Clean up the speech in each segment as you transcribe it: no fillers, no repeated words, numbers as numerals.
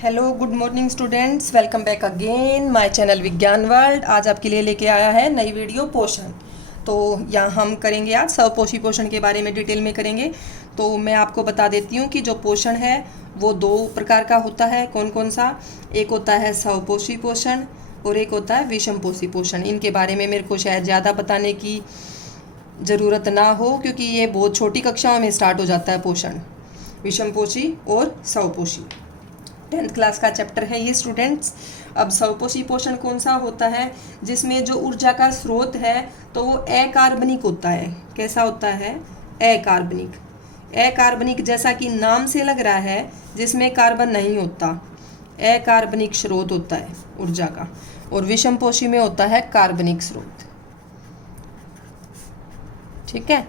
Hello good morning students, welcome back again my channel विज्ञान world. आज आपके लिए लेके आया है नई वीडियो पोषण। तो यहाँ हम करेंगे आज स्वपोषी पोषण के बारे में डिटेल में करेंगे। तो मैं आपको बता देती हूँ कि जो पोषण है वो दो प्रकार का होता है। कौन कौन सा? एक होता है स्वपोषी पोषण और एक होता है विषमपोषी पोषण। इनके बारे में मेरे को शायद ज़्यादा बताने की ज़रूरत ना हो, क्योंकि ये बहुत छोटी कक्षाओं में स्टार्ट हो जाता है पोषण। विषमपोषी और स्वपोषी 10th क्लास का चैप्टर है ये स्टूडेंट्स। अब स्वपोषी पोषण कौन सा होता है? जिसमें जो ऊर्जा का स्रोत है तो वो अकार्बनिक होता है। कैसा होता है? अकार्बनिक। अकार्बनिक जैसा कि नाम से लग रहा है, जिसमें कार्बन नहीं होता। अकार्बनिक स्रोत होता है ऊर्जा का। और विषमपोषी में होता है कार्बनिक स्रोत। ठीक है।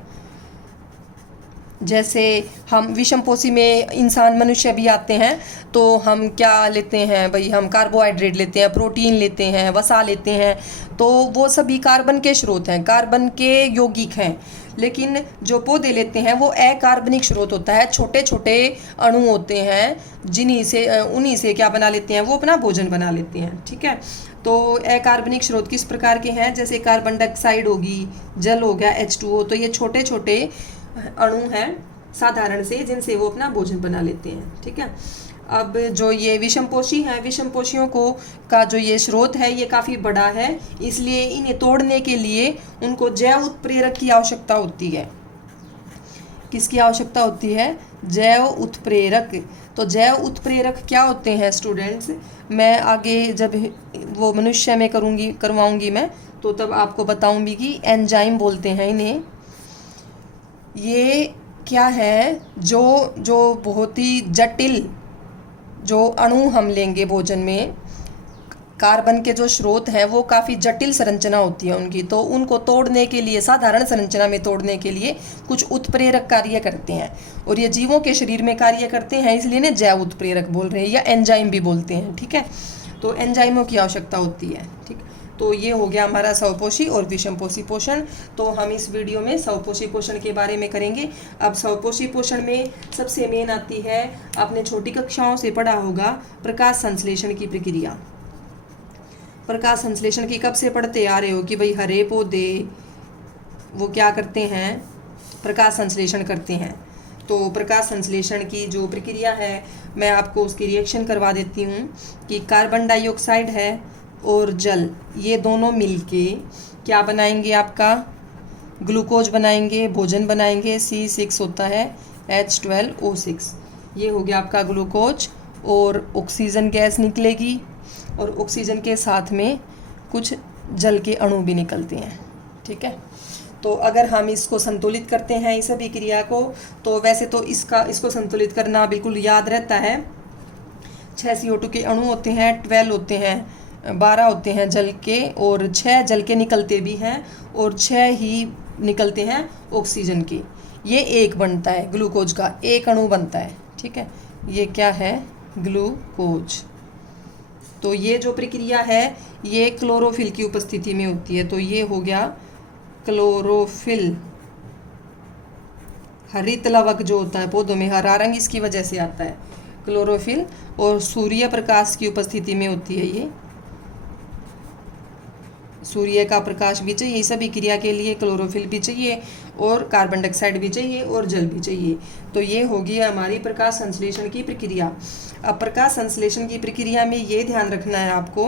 जैसे हम विषमपोषी में इंसान मनुष्य भी आते हैं, तो हम क्या लेते हैं भाई? हम कार्बोहाइड्रेट लेते हैं, प्रोटीन लेते हैं, वसा लेते हैं। तो वो सभी कार्बन के स्रोत हैं, कार्बन के यौगिक हैं। लेकिन जो पौधे लेते हैं वो अकार्बनिक स्रोत होता है। छोटे छोटे अणु होते हैं, उन्हीं से क्या बना लेते हैं? वो अपना भोजन बना लेते हैं। ठीक है। तो अकार्बनिक स्रोत किस प्रकार के हैं? जैसे कार्बन डाइऑक्साइड होगी, जल हो गया H2O। तो ये छोटे छोटे अणु हैं साधारण से, जिनसे वो अपना भोजन बना लेते हैं। ठीक है। अब जो ये विषमपोषी हैं, विषमपोषियों को का जो ये स्रोत है ये काफ़ी बड़ा है, इसलिए इन्हें तोड़ने के लिए उनको जैव उत्प्रेरक की आवश्यकता होती है। किसकी आवश्यकता होती है? जैव उत्प्रेरक। तो जैव उत्प्रेरक क्या होते हैं स्टूडेंट्स? मैं आगे जब वो मनुष्य में करवाऊंगी मैं, तो तब आपको बताऊंगी कि एंजाइम बोलते हैं इन्हें। ये क्या है? जो बहुत ही जटिल जो अणु हम लेंगे भोजन में, कार्बन के जो स्रोत हैं वो काफ़ी जटिल संरचना होती है उनकी। तो उनको तोड़ने के लिए, साधारण संरचना में तोड़ने के लिए कुछ उत्प्रेरक कार्य करते हैं, और ये जीवों के शरीर में कार्य करते हैं, इसलिए इन्हें जैव उत्प्रेरक बोल रहे हैं या एंजाइम भी बोलते हैं। ठीक है। तो एंजाइमों की आवश्यकता होती है। ठीक। तो ये हो गया हमारा स्वपोषी और विषमपोषी पोषण। तो हम इस वीडियो में स्वपोषी पोषण के बारे में करेंगे। अब स्वपोषी पोषण में सबसे मेन आती है, आपने छोटी कक्षाओं से पढ़ा होगा, प्रकाश संश्लेषण की प्रक्रिया। प्रकाश संश्लेषण की कब से पढ़ते आ रहे हो कि भाई हरे पौधे वो क्या करते हैं? प्रकाश संश्लेषण करते हैं। तो प्रकाश संश्लेषण की जो प्रक्रिया है, मैं आपको उसकी रिएक्शन करवा देती हूँ कि कार्बन डाइऑक्साइड है और जल, ये दोनों मिलके क्या बनाएंगे? आपका ग्लूकोज बनाएंगे, भोजन बनाएंगे। C6 होता है H12O6। ये हो गया आपका ग्लूकोज, और ऑक्सीजन गैस निकलेगी, और ऑक्सीजन के साथ में कुछ जल के अणु भी निकलते हैं। ठीक है। तो अगर हम इसको संतुलित करते हैं, इस अभिक्रिया को, तो वैसे तो इसको संतुलित करना बिल्कुल याद रहता है। 6 CO2 के अणु होते हैं, 12 होते हैं, 12 होते हैं जल के, और 6 जल के निकलते भी हैं, और 6 ही निकलते हैं ऑक्सीजन के। ये एक बनता है, ग्लूकोज का एक अणु बनता है। ठीक है। ये क्या है? ग्लूकोज। तो ये जो प्रक्रिया है ये क्लोरोफिल की उपस्थिति में होती है। तो ये हो गया क्लोरोफिल। हरित लवक जो होता है पौधों में, हरा रंग इसकी वजह से आता है क्लोरोफिल, और सूर्य प्रकाश की उपस्थिति में होती है ये। सूर्य का प्रकाश भी चाहिए इस अभिक्रिया के लिए, क्लोरोफिल भी चाहिए, और कार्बन डाइऑक्साइड भी चाहिए, और जल भी चाहिए। तो ये होगी हमारी प्रकाश संश्लेषण की प्रक्रिया। अब प्रकाश संश्लेषण की प्रक्रिया में ये ध्यान रखना है आपको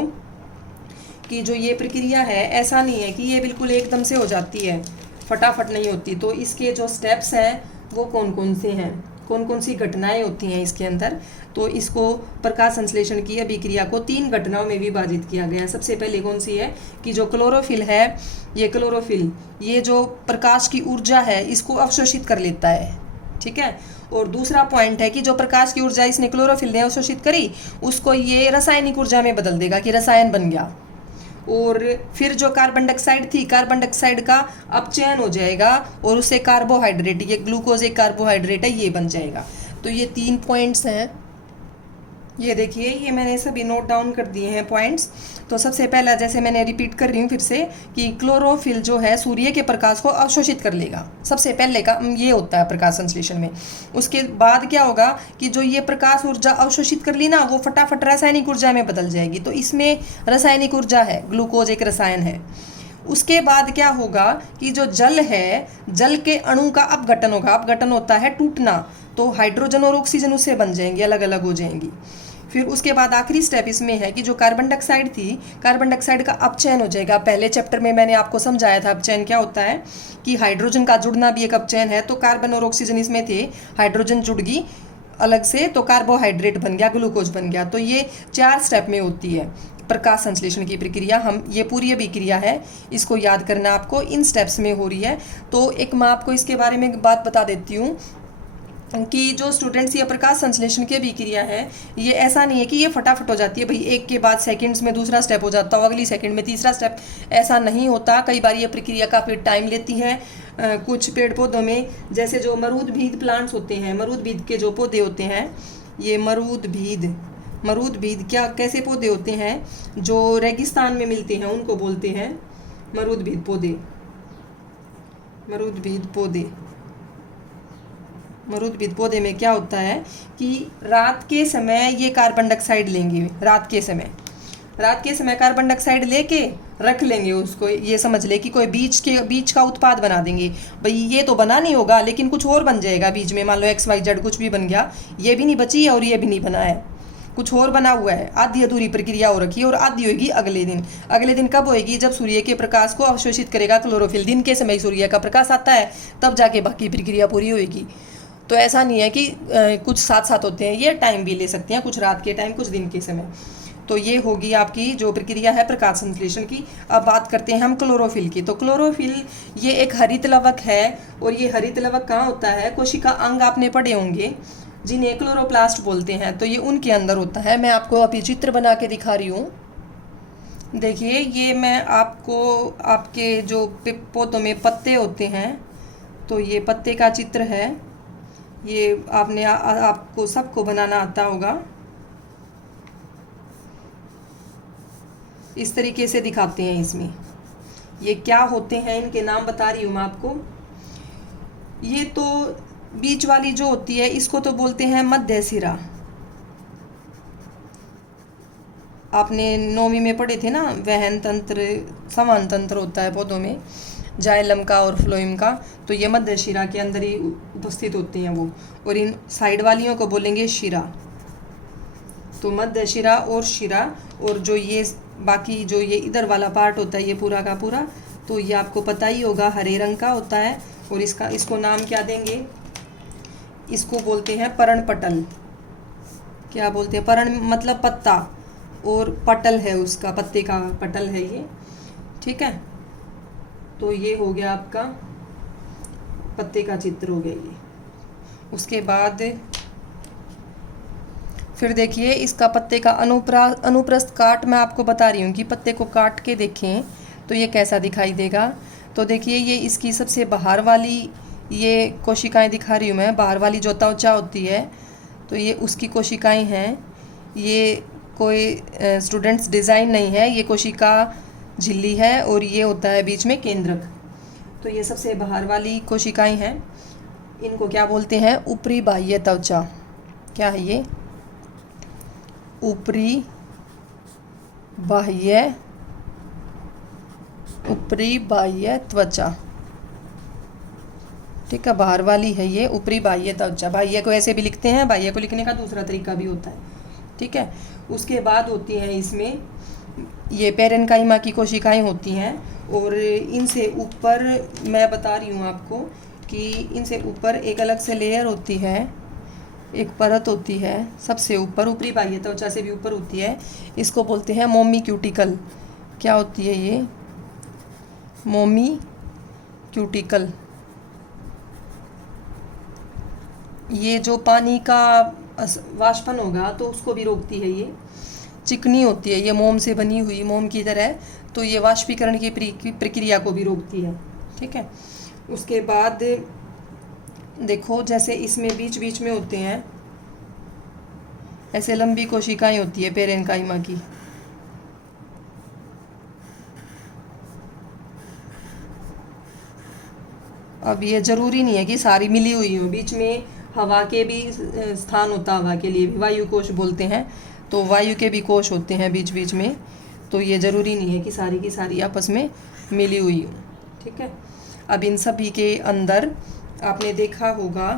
कि जो ये प्रक्रिया है, ऐसा नहीं है कि ये बिल्कुल एकदम से हो जाती है, फटाफट नहीं होती। तो इसके जो स्टेप्स हैं वो कौन कौन से हैं, कौन कौन सी घटनाएं होती हैं इसके अंदर? तो इसको प्रकाश संश्लेषण की अभिक्रिया को 3 घटनाओं में विभाजित किया गया है। सबसे पहले कौन सी है कि जो क्लोरोफिल है, ये क्लोरोफिल ये जो प्रकाश की ऊर्जा है इसको अवशोषित कर लेता है। ठीक है। और दूसरा पॉइंट है कि जो प्रकाश की ऊर्जा इसने क्लोरोफिल ने अवशोषित करी, उसको ये रासायनिक ऊर्जा में बदल देगा कि रसायन बन गया। और फिर जो कार्बन डाइऑक्साइड थी, कार्बन डाइऑक्साइड का अपचयन हो जाएगा, और उससे कार्बोहाइड्रेट, ये ग्लूकोज एक कार्बोहाइड्रेट है, ये बन जाएगा। तो ये 3 पॉइंट्स हैं ये देखिए, ये मैंने सभी नोट डाउन कर दिए हैं पॉइंट्स। तो सबसे पहला, जैसे मैंने रिपीट कर रही हूँ फिर से, कि क्लोरोफिल जो है सूर्य के प्रकाश को अवशोषित कर लेगा। सबसे पहले का ये होता है प्रकाश संश्लेषण में। उसके बाद क्या होगा कि जो ये प्रकाश ऊर्जा अवशोषित कर ली ना, वो फटाफट रासायनिक ऊर्जा में बदल जाएगी। तो इसमें रासायनिक ऊर्जा है, ग्लूकोज एक रसायन है। उसके बाद क्या होगा कि जो जल है, जल के अणु का अपघटन होगा। अपघटन होता है टूटना, तो हाइड्रोजन और ऑक्सीजन उससे बन जाएंगी, अलग अलग हो जाएंगी। फिर उसके बाद आखिरी स्टेप इसमें है कि जो कार्बन डाइऑक्साइड थी, कार्बन डाइऑक्साइड का अपचयन हो जाएगा। पहले चैप्टर में मैंने आपको समझाया था अपचयन क्या होता है, कि हाइड्रोजन का जुड़ना भी एक अपचयन है। तो कार्बन और ऑक्सीजन इसमें थे, हाइड्रोजन जुड़ गई अलग से, तो कार्बोहाइड्रेट बन गया, ग्लूकोज बन गया। तो ये 4 स्टेप में होती है प्रकाश संश्लेषण की प्रक्रिया। हम ये पूरी अभी क्रिया है, इसको याद करना आपको, इन स्टेप्स में हो रही है। तो एक मैं आपको इसके बारे में बात बता देती हूँ कि जो स्टूडेंट्स ये प्रकाश संश्लेषण की अभिक्रिया है, ये ऐसा नहीं है कि ये फटाफट हो जाती है भाई, एक के बाद सेकंड्स में दूसरा स्टेप हो जाता हो, अगली सेकंड में तीसरा स्टेप, ऐसा नहीं होता। कई बार ये प्रक्रिया काफ़ी टाइम लेती है। कुछ पेड़ पौधों में, जैसे जो मरूदभीद प्लांट्स होते हैं, मरूदभीद के जो पौधे होते हैं, ये मरूदभीद क्या कैसे पौधे होते हैं, जो रेगिस्तान में मिलते हैं, उनको बोलते हैं मरूदभीद पौधे। मरूदभीद पौधे में क्या होता है कि रात के समय ये कार्बन डाइऑक्साइड लेंगे, रात के समय कार्बन डाइऑक्साइड लेके रख लेंगे उसको। ये समझ ले कि कोई बीज का उत्पाद बना देंगे। भाई ये तो बना नहीं होगा, लेकिन कुछ और बन जाएगा बीज में। मान लो XYZ कुछ भी बन गया, ये भी नहीं बची है और ये भी नहीं बना है, कुछ और बना हुआ है। आधी अधूरी प्रक्रिया हो रखी है, और आधी होगी अगले दिन कब होएगी, जब सूर्य के प्रकाश को अवशोषित करेगा क्लोरोफिल। दिन के समय सूर्य का प्रकाश आता है, तब जाके बाकी प्रक्रिया पूरी होएगी। तो ऐसा नहीं है कि कुछ साथ साथ होते हैं, ये टाइम भी ले सकते हैं, कुछ रात के टाइम, कुछ दिन के समय। तो ये होगी आपकी जो प्रक्रिया है प्रकाश संश्लेषण की। अब बात करते हैं हम क्लोरोफिल की। तो क्लोरोफिल ये एक हरित लवक है, और ये हरित लवक कहाँ होता है, कोशिका अंग आपने पढ़े होंगे जिन्हें क्लोरोप्लास्ट बोलते हैं, तो ये उनके अंदर होता है। मैं आपको अभी चित्र बना के दिखा रही हूँ। देखिए, ये मैं आपको, आपके जो पौधों में पत्ते होते हैं, तो ये पत्ते का चित्र है। ये आपको सबको बनाना आता होगा। इस तरीके से दिखाते हैं। इसमें ये क्या होते हैं, इनके नाम बता रही हूँ मैं आपको। ये तो बीच वाली जो होती है, इसको तो बोलते हैं मध्य शिरा। आपने 9वीं में पढ़े थे ना, वहन तंत्र, संवहन तंत्र होता है पौधों में, जाइलम का और फ्लोएम का। तो ये मध्य शिरा के अंदर ही उपस्थित होते हैं वो, और इन साइड वालियों को बोलेंगे शिरा। तो मध्य शिरा और शिरा, और जो ये बाकी जो ये इधर वाला पार्ट होता है, ये पूरा का पूरा, तो ये आपको पता ही होगा, हरे रंग का होता है। और इसको नाम क्या देंगे, इसको बोलते हैं पर्णपटल। क्या बोलते हैं, पर्ण मतलब पत्ता, और पटल है उसका, पत्ते का पटल है ये, ठीक है। तो ये हो गया आपका पत्ते का चित्र हो गया ये। उसके बाद फिर देखिए, इसका पत्ते का अनुप्रस्थ काट मैं आपको बता रही हूँ कि पत्ते को काट के देखें तो ये कैसा दिखाई देगा। तो देखिए, ये इसकी सबसे बाहर वाली ये कोशिकाएं दिखा रही हूँ मैं, बाहर वाली जो त्वचा होती है, तो ये उसकी कोशिकाएं हैं। ये कोई स्टूडेंट्स डिज़ाइन नहीं है, ये कोशिका झिल्ली है, और ये होता है बीच में केंद्रक। तो ये सबसे बाहर वाली कोशिकाएं हैं, इनको क्या बोलते हैं, ऊपरी बाह्य त्वचा। क्या है ये, ऊपरी बाह्य त्वचा, ठीक है। बाहर वाली है ये ऊपरी बाह्य त्वचा। बाह्य को ऐसे भी लिखते हैं, बाह्य को लिखने का दूसरा तरीका भी होता है, ठीक है। उसके बाद होती हैं इसमें ये पेरेन्काइमा की कोशिकाएं होती हैं, और इनसे ऊपर मैं बता रही हूँ आपको कि इनसे ऊपर एक अलग से लेयर होती है, एक परत होती है सबसे ऊपर, ऊपरी बाह्य त्वचा से भी ऊपर होती है। इसको बोलते हैं मोमी क्यूटिकल। क्या होती है ये, मोमी क्यूटिकल। ये जो पानी का वाष्पन होगा तो उसको भी रोकती है। ये चिकनी होती है, ये मोम से बनी हुई, मोम की तरह, तो ये वाष्पीकरण की प्रक्रिया को भी रोकती है, ठीक है। उसके बाद देखो, जैसे इसमें बीच बीच में होते हैं, ऐसे लंबी कोशिकाएं होती है पेरेन्काइमा की। अब ये ज़रूरी नहीं है कि सारी मिली हुई हो, बीच में हवा के भी स्थान होता है, हवा के लिए भी वायु कोश बोलते हैं, तो वायु के भी कोश होते हैं बीच बीच में, तो ये ज़रूरी नहीं है कि सारी की सारी आपस में मिली हुई हो। ठीक है, अब इन सभी के अंदर आपने देखा होगा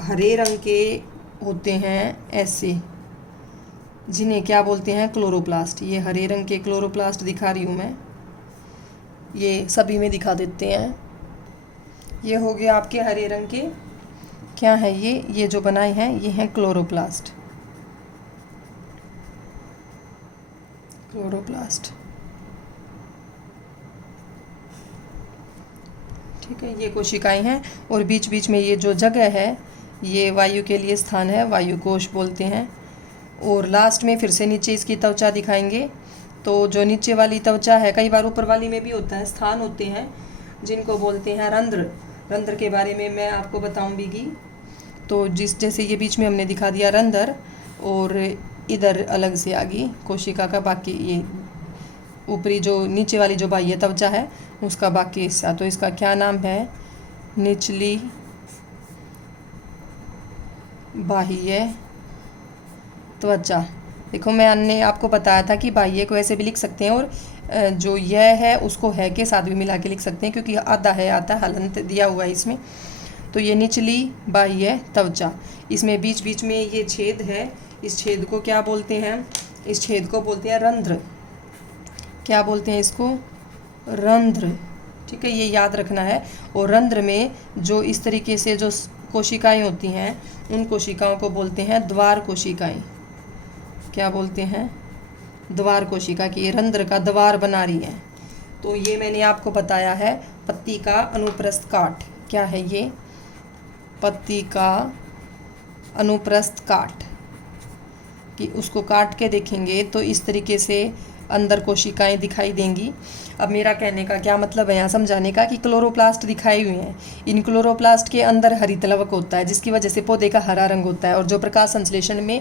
हरे रंग के होते हैं ऐसे, जिन्हें क्या बोलते हैं, क्लोरोप्लास्ट। ये हरे रंग के क्लोरोप्लास्ट दिखा रही हूँ मैं, ये सभी में दिखा देते हैं। ये हो गया आपके हरे रंग के, क्या है ये जो बनाए हैं ये हैं क्लोरोप्लास्ट। क्लोरोप्लास्ट, ठीक है, ये कोशिकाएं हैं। और बीच बीच में ये जो जगह है ये वायु के लिए स्थान है, वायु कोश बोलते हैं। और लास्ट में फिर से नीचे इसकी त्वचा दिखाएंगे, तो जो नीचे वाली त्वचा है, कई बार ऊपर वाली में भी होता है, स्थान होते हैं जिनको बोलते हैं रंध्र। रंध्र के बारे में मैं आपको बताऊंगी। तो जैसे ये बीच में हमने दिखा दिया रंध्र, और इधर अलग से आ गई कोशिका का बाकी, ये ऊपरी जो नीचे वाली जो बाह्य त्वचा है उसका बाकी हिस्सा, तो इसका क्या नाम है, निचली बाह्य त्वचा। देखो मैंने आपको बताया था कि बाह्य को ऐसे भी लिख सकते हैं, और जो यह है उसको है के साथ भी मिला के लिख सकते हैं, क्योंकि आधा है आता हलंत दिया हुआ है इसमें। तो ये निचली बाह्य त्वचा, इसमें बीच बीच में ये छेद है, इस छेद को क्या बोलते हैं, इस छेद को बोलते हैं रंध्र। क्या बोलते हैं इसको, रंध्र। ठीक है, ये याद रखना है। और रंध्र में जो इस तरीके से जो कोशिकाएं होती हैं उन कोशिकाओं को बोलते हैं द्वार कोशिकाएं। क्या बोलते हैं, द्वार कोशिका, की रंध्र का द्वार बना रही है। तो ये मैंने आपको बताया है पत्ती का अनुप्रस्थ काट। क्या है ये, पत्ती का अनुप्रस्थ काट, कि उसको काट के देखेंगे तो इस तरीके से अंदर कोशिकाएं दिखाई देंगी। अब मेरा कहने का क्या मतलब है यहाँ समझाने का, कि क्लोरोप्लास्ट दिखाए हुए हैं, इन क्लोरोप्लास्ट के अंदर हरितलवक होता है, जिसकी वजह से पौधे का हरा रंग होता है, और जो प्रकाश संश्लेषण में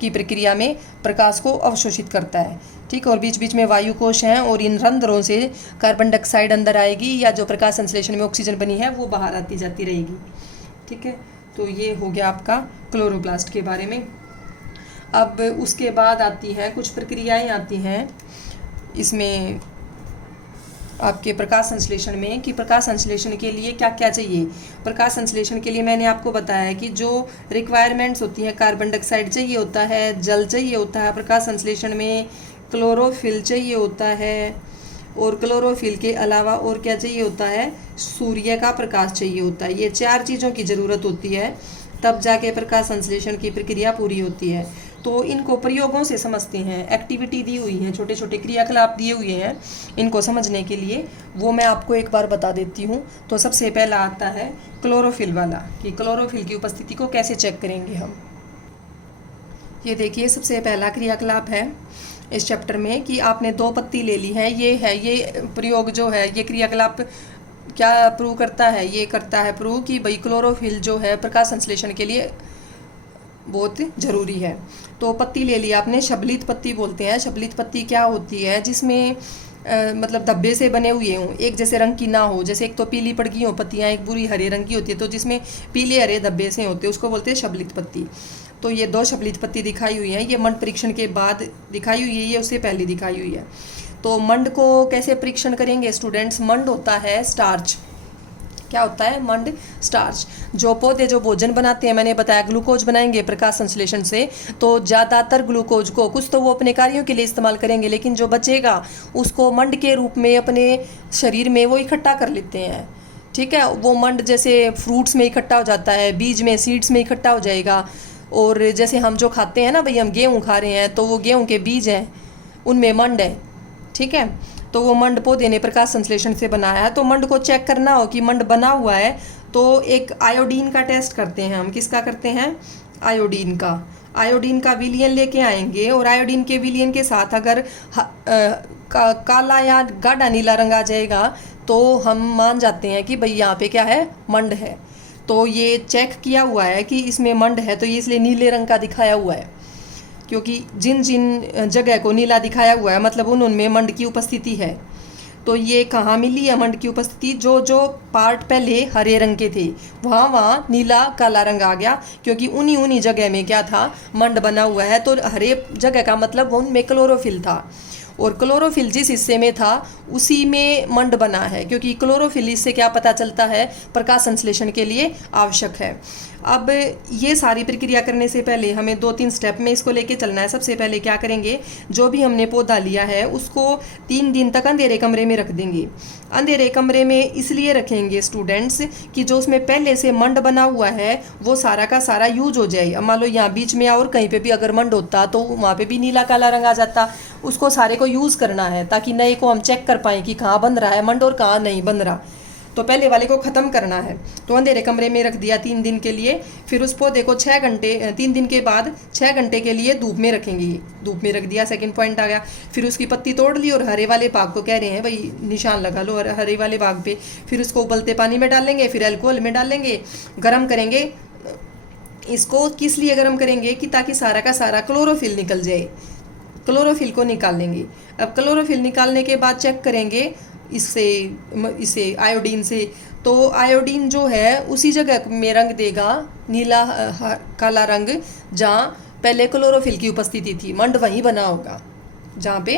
की प्रक्रिया में प्रकाश को अवशोषित करता है। ठीक, और बीच बीच में वायु कोश हैं, और इन रंध्रों से कार्बन डाइऑक्साइड अंदर आएगी, या जो प्रकाश संश्लेषण में ऑक्सीजन बनी है वो बाहर आती जाती रहेगी। ठीक है, तो ये हो गया आपका क्लोरोप्लास्ट के बारे में। अब उसके बाद आती हैं कुछ प्रक्रियाएं आती हैं इसमें आपके प्रकाश संश्लेषण में, कि प्रकाश संश्लेषण के लिए क्या क्या चाहिए। प्रकाश संश्लेषण के लिए मैंने आपको बताया है कि जो रिक्वायरमेंट्स होती हैं, कार्बन डाइऑक्साइड चाहिए होता है, जल चाहिए होता है, प्रकाश संश्लेषण में क्लोरोफिल चाहिए होता है, और क्लोरोफिल के अलावा और क्या चाहिए होता है, सूर्य का प्रकाश चाहिए होता है। ये 4 चीज़ों की ज़रूरत होती है, तब जाके प्रकाश संश्लेषण की प्रक्रिया पूरी होती है। तो इनको प्रयोगों से समझते हैं, एक्टिविटी दी हुई है, छोटे छोटे क्रियाकलाप दिए हुए हैं इनको समझने के लिए, वो मैं आपको एक बार बता देती हूँ। तो सबसे पहला आता है क्लोरोफिल वाला, कि क्लोरोफिल की उपस्थिति को कैसे चेक करेंगे हम। ये देखिए सबसे पहला क्रियाकलाप है इस चैप्टर में, कि आपने 2 पत्ती ले ली है। ये प्रयोग जो है, ये क्रियाकलाप क्या प्रूव करता है, ये करता है प्रूव कि भाई क्लोरोफिल जो है प्रकाश संश्लेषण के लिए बहुत ज़रूरी है। तो पत्ती ले ली आपने, शबलित पत्ती बोलते हैं। शबलित पत्ती क्या होती है, जिसमें मतलब धब्बे से बने हुए हों, एक जैसे रंग की ना हो, जैसे एक तो पीली पड़ गई हो पत्तियाँ, एक बुरी हरे रंग की होती है, तो जिसमें पीले हरे धब्बे से होते हैं उसको बोलते हैं शबलित पत्ती। तो ये 2 शबलित पत्ती दिखाई हुई है, ये मंड परीक्षण के बाद दिखाई हुई है, ये उससे पहले दिखाई हुई है। तो मंड को कैसे परीक्षण करेंगे स्टूडेंट्स, मंड होता है स्टार्च। क्या होता है, मंड स्टार्च। जो पौधे जो भोजन बनाते हैं, मैंने बताया ग्लूकोज बनाएंगे प्रकाश संश्लेषण से, तो ज़्यादातर ग्लूकोज को कुछ तो वो अपने कार्यों के लिए इस्तेमाल करेंगे, लेकिन जो बचेगा उसको मंड के रूप में अपने शरीर में वो इकट्ठा कर लेते हैं। ठीक है, वो मंड जैसे फ्रूट्स में इकट्ठा हो जाता है, बीज में, सीड्स में इकट्ठा हो जाएगा। और जैसे हम जो खाते हैं ना भाई, हम गेहूँ खा रहे हैं, तो वो गेहूँ के बीज हैं, उनमें मंड है। ठीक है, तो वो मंड पौधे ने प्रकाश संश्लेषण से बनाया है। तो मंड को चेक करना हो कि मंड बना हुआ है, तो एक आयोडीन का टेस्ट करते हैं हम। किसका करते हैं, आयोडीन का। आयोडीन का विलयन लेके आएंगे, और आयोडीन के विलयन के साथ अगर काला या गाढ़ा नीला रंग आ जाएगा तो हम मान जाते हैं कि भाई यहाँ पे क्या है, मंड है। तो ये चेक किया हुआ है कि इसमें मंड है, तो ये इसलिए नीले रंग का दिखाया हुआ है, क्योंकि जिन जिन जगह को नीला दिखाया हुआ है मतलब उनमें मंड की उपस्थिति है। तो ये कहाँ मिली है मंड की उपस्थिति? जो जो पार्ट पहले हरे रंग के थे वहाँ वहाँ नीला काला रंग आ गया, क्योंकि उन्हीं उन्हीं जगह में क्या था, मंड बना हुआ है। तो हरे जगह का मतलब उनमें क्लोरोफिल था, और क्लोरोफिल जिस हिस्से में था उसी में मंड बना है, क्योंकि क्लोरोफिल इससे क्या पता चलता है, प्रकाश संश्लेषण के लिए आवश्यक है। अब ये सारी प्रक्रिया करने से पहले हमें 2-3 स्टेप में इसको लेके चलना है। सबसे पहले क्या करेंगे, जो भी हमने पौधा लिया है उसको 3 दिन तक अंधेरे कमरे में रख देंगे। अंधेरे कमरे में इसलिए रखेंगे स्टूडेंट्स कि जो उसमें पहले से मंड बना हुआ है वो सारा का सारा यूज हो जाए। अब मान लो यहाँ बीच में और कहीं पे भी अगर मंड होता तो वहाँ पे भी नीला काला रंग आ जाता, उसको सारे को यूज़ करना है ताकि नए को हम चेक कर पाएँ कि कहाँ बन रहा है मंड और कहाँ नहीं बन रहा। तो पहले वाले को ख़त्म करना है, तो अंधेरे कमरे में रख दिया 3 दिन के लिए। फिर उस पौधे को 6 घंटे 3 दिन के बाद 6 घंटे के लिए धूप में रखेंगे। धूप में रख दिया, सेकंड पॉइंट आ गया। फिर उसकी पत्ती तोड़ ली और हरे वाले भाग को कह रहे हैं भाई निशान लगा लो हरे वाले भाग पे। फिर उसको उबलते पानी में डालेंगे, फिर अल्कोहल में डालेंगे, गर्म करेंगे। इसको किस लिए गर्म करेंगे कि ताकि सारा का सारा क्लोरोफिल निकल जाए। क्लोरोफिल को निकाल लेंगे। अब क्लोरोफिल निकालने के बाद चेक करेंगे इसे आयोडीन से। तो आयोडीन जो है उसी जगह में रंग देगा नीला काला रंग जहाँ पहले क्लोरोफिल की उपस्थिति थी। मंड वहीं बना होगा जहाँ पे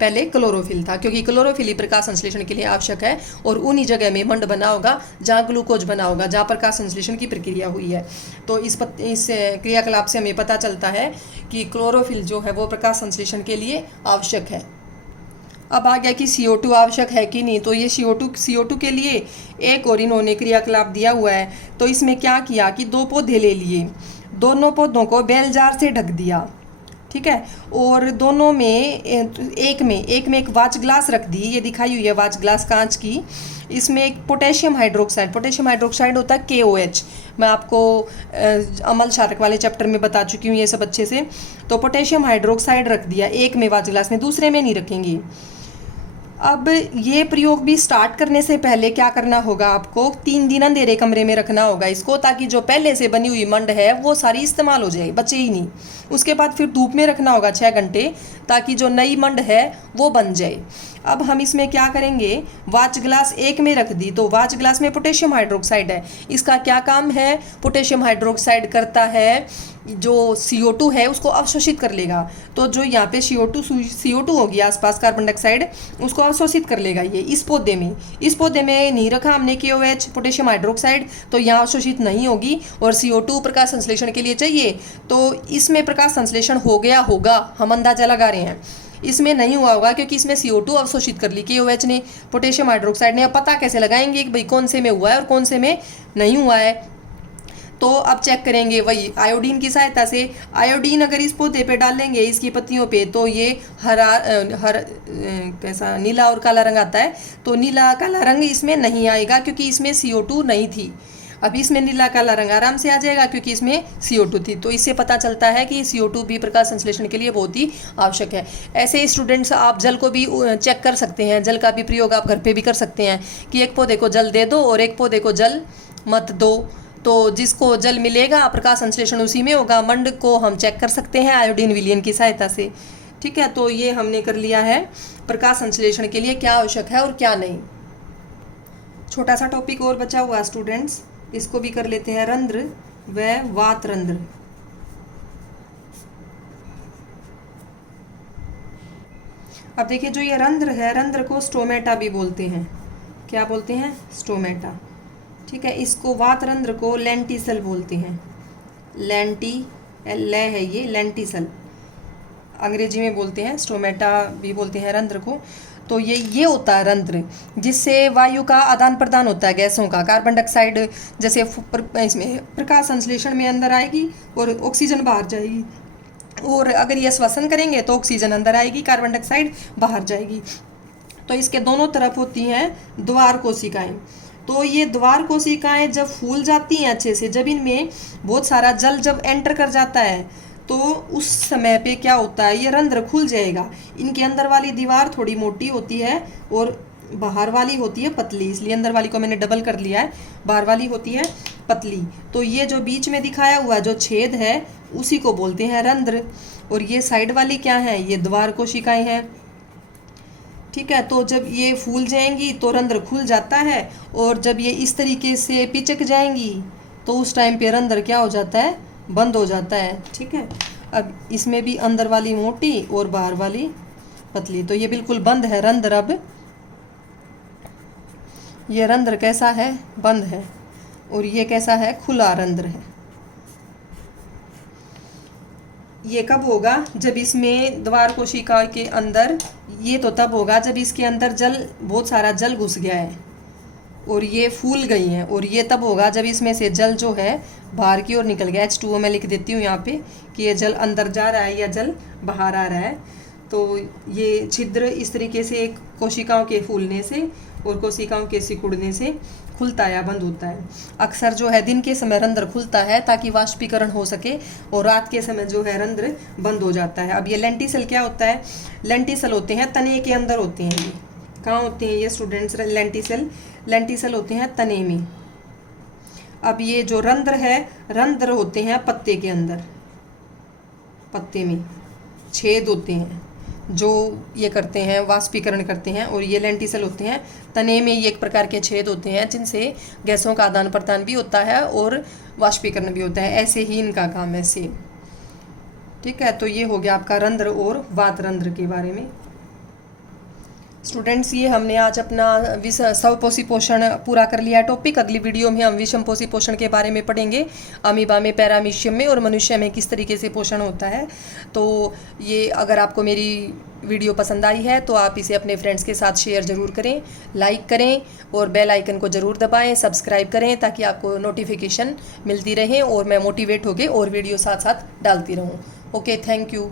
पहले क्लोरोफिल था, क्योंकि क्लोरोफिल ही प्रकाश संश्लेषण के लिए आवश्यक है। और उन्हीं जगह में मंड बना होगा जहाँ ग्लूकोज बना होगा, जहाँ प्रकाश संश्लेषण की प्रक्रिया हुई है। तो इस क्रियाकलाप से हमें पता चलता है कि क्लोरोफिल जो है वो प्रकाश संश्लेषण के लिए आवश्यक है। अब आ गया कि CO2 आवश्यक है कि नहीं। तो ये CO2 के लिए एक और इन्होंने क्रियाकलाप दिया हुआ है। तो इसमें क्या किया कि 2 पौधे ले लिए, दोनों पौधों को बेल जार से ढक दिया, ठीक है। और दोनों में एक में एक वाच ग्लास रख दी। ये दिखाई हुई है वाच ग्लास कांच की। इसमें एक पोटेशियम हाइड्रोक्साइड होता है KOH। मैं आपको अमल क्षारक वाले चैप्टर में बता चुकी हूँ ये सब अच्छे से। तो पोटेशियम हाइड्रोक्साइड रख दिया एक में वाच ग्लास में, दूसरे में नहीं रखेंगे। अब ये प्रयोग भी स्टार्ट करने से पहले क्या करना होगा, आपको 3 दिन अंधेरे कमरे में रखना होगा इसको, ताकि जो पहले से बनी हुई मंड है वो सारी इस्तेमाल हो जाए, बचे ही नहीं। उसके बाद फिर धूप में रखना होगा 6 घंटे, ताकि जो नई मंड है वो बन जाए। अब हम इसमें क्या करेंगे, वाच ग्लास एक में रख दी, तो वाच ग्लास में पोटेशियम हाइड्रोक्साइड है। इसका क्या काम है, पोटेशियम हाइड्रोक्साइड करता है जो CO2 है उसको अवशोषित कर लेगा। तो जो यहाँ पे CO2 होगी आसपास कार्बन डाइऑक्साइड, उसको अवशोषित कर लेगा ये इस पौधे में नहीं रखा हमने KOH पोटेशियम हाइड्रोक्साइड, तो यहाँ अवशोषित नहीं होगी। और CO2 प्रकाश संश्लेषण के लिए चाहिए, तो इसमें प्रकाश संश्लेषण हो गया होगा, हम अंदाजा लगा रहे हैं। इसमें नहीं हुआ होगा क्योंकि इसमें CO2 अवशोषित कर ली KOH ने, पोटेशियम हाइड्रोक्साइड ने। अब पता कैसे लगाएंगे कि भाई कौन से में हुआ है और कौन से में नहीं हुआ है। तो अब चेक करेंगे वही आयोडीन की सहायता से। आयोडीन अगर इस पौधे पे डालेंगे इसकी पत्तियों पे, तो ये कैसा नीला और काला रंग आता है। तो नीला काला रंग इसमें नहीं आएगा क्योंकि इसमें CO2 नहीं थी। अब इसमें नीला काला रंग आराम से आ जाएगा क्योंकि इसमें CO2 थी। तो इससे पता चलता है कि CO2 भी प्रकाश संश्लेषण के लिए बहुत ही आवश्यक है। ऐसे स्टूडेंट्स आप जल को भी चेक कर सकते हैं, जल का भी प्रयोग आप घर पे भी कर सकते हैं कि एक पौधे को जल दे दो और एक पौधे को जल मत दो। तो जिसको जल मिलेगा प्रकाश संश्लेषण उसी में होगा। मंड को हम चेक कर सकते हैं आयोडीन विलयन की सहायता से, ठीक है। तो ये हमने कर लिया है प्रकाश संश्लेषण के लिए क्या आवश्यक है और क्या नहीं। छोटा सा टॉपिक और बचा हुआ स्टूडेंट्स, इसको भी कर लेते हैं, रंध्र व वात रंध्र। अब देखिए जो ये रंध्र है, रंध्र को स्टोमेटा भी बोलते हैं। क्या बोलते हैं, स्टोमेटा, ठीक है। इसको वात रंध्र को लेंटिसल बोलते हैं। ले है ये लेंटिसल, अंग्रेजी में बोलते हैं, स्टोमेटा भी बोलते हैं रंध्र को। तो ये होता है रंध्र, जिससे वायु का आदान प्रदान होता है गैसों का। कार्बन डाइऑक्साइड जैसे इसमें प्रकाश संश्लेषण में अंदर आएगी और ऑक्सीजन बाहर जाएगी, और अगर ये श्वसन करेंगे तो ऑक्सीजन अंदर आएगी, कार्बन डाइऑक्साइड बाहर जाएगी। तो इसके दोनों तरफ होती हैं द्वार कोशिकाएं। तो ये द्वार कोशिकाएं जब फूल जाती हैं अच्छे से, जब इनमें बहुत सारा जल जब एंटर कर जाता है, तो उस समय पे क्या होता है, ये रंध्र खुल जाएगा। इनके अंदर वाली दीवार थोड़ी मोटी होती है और बाहर वाली होती है पतली, इसलिए अंदर वाली को मैंने डबल कर लिया है, बाहर वाली होती है पतली। तो ये जो बीच में दिखाया हुआ जो छेद है उसी को बोलते हैं रंध्र, और ये साइड वाली क्या है, ये द्वार कोशिकाएं हैं। ठीक है, तो जब ये फूल जाएंगी तो रंध्र खुल जाता है, और जब ये इस तरीके से पिचक जाएंगी तो उस टाइम पे रंध्र क्या हो जाता है, बंद हो जाता है। ठीक है, अब इसमें भी अंदर वाली मोटी और बाहर वाली पतली, तो ये बिल्कुल बंद है रंध्र। अब ये रंध्र कैसा है, बंद है, और ये कैसा है, खुला रंध्र है। ये कब होगा, जब इसमें द्वार कोशिका के अंदर, ये तो तब होगा जब इसके अंदर जल, बहुत सारा जल घुस गया है और ये फूल गई हैं, और ये तब होगा जब इसमें से जल जो है बाहर की ओर निकल गया। H2O मैं लिख देती हूँ यहाँ पे कि ये जल अंदर जा रहा है या जल बाहर आ रहा है। तो ये छिद्र इस तरीके से एक कोशिकाओं के फूलने से और कोशिकाओं के सिकुड़ने से खुलता है या बंद होता है। अक्सर जो है दिन के समय रंध्र खुलता है ताकि वाष्पीकरण हो सके, और रात के समय जो है रंध्र बंद हो जाता है। अब ये लेंटिसल क्या होता है, लेंटिसल होते हैं तने के अंदर होते हैं। ये कहाँ होते हैं ये स्टूडेंट्स, लेंटिसल होते हैं तने में। अब ये जो रंध्र है, रंध्र होते हैं पत्ते के अंदर, पत्ते में छेद होते हैं जो ये करते हैं, वाष्पीकरण करते हैं, और ये लेंटिसल होते हैं तने में। ये एक प्रकार के छेद होते हैं जिनसे गैसों का आदान प्रदान भी होता है और वाष्पीकरण भी होता है। ऐसे ही इनका काम है सेम। ठीक है, तो ये हो गया आपका रंध्र और वात रंध्र के बारे में। स्टूडेंट्स, ये हमने आज अपना स्वपोषी पोषण पूरा कर लिया है टॉपिक। अगली वीडियो में हम विषमपोषी पोषण के बारे में पढ़ेंगे, अमीबा में, पैरामीशियम में और मनुष्य में किस तरीके से पोषण होता है। तो ये अगर आपको मेरी वीडियो पसंद आई है तो आप इसे अपने फ्रेंड्स के साथ शेयर ज़रूर करें, लाइक करें और बेल आइकन को ज़रूर दबाएं, सब्सक्राइब करें ताकि आपको नोटिफिकेशन मिलती रहे और मैं मोटिवेट होकर और वीडियो साथ साथ डालती रहूँ। Okay, thank you.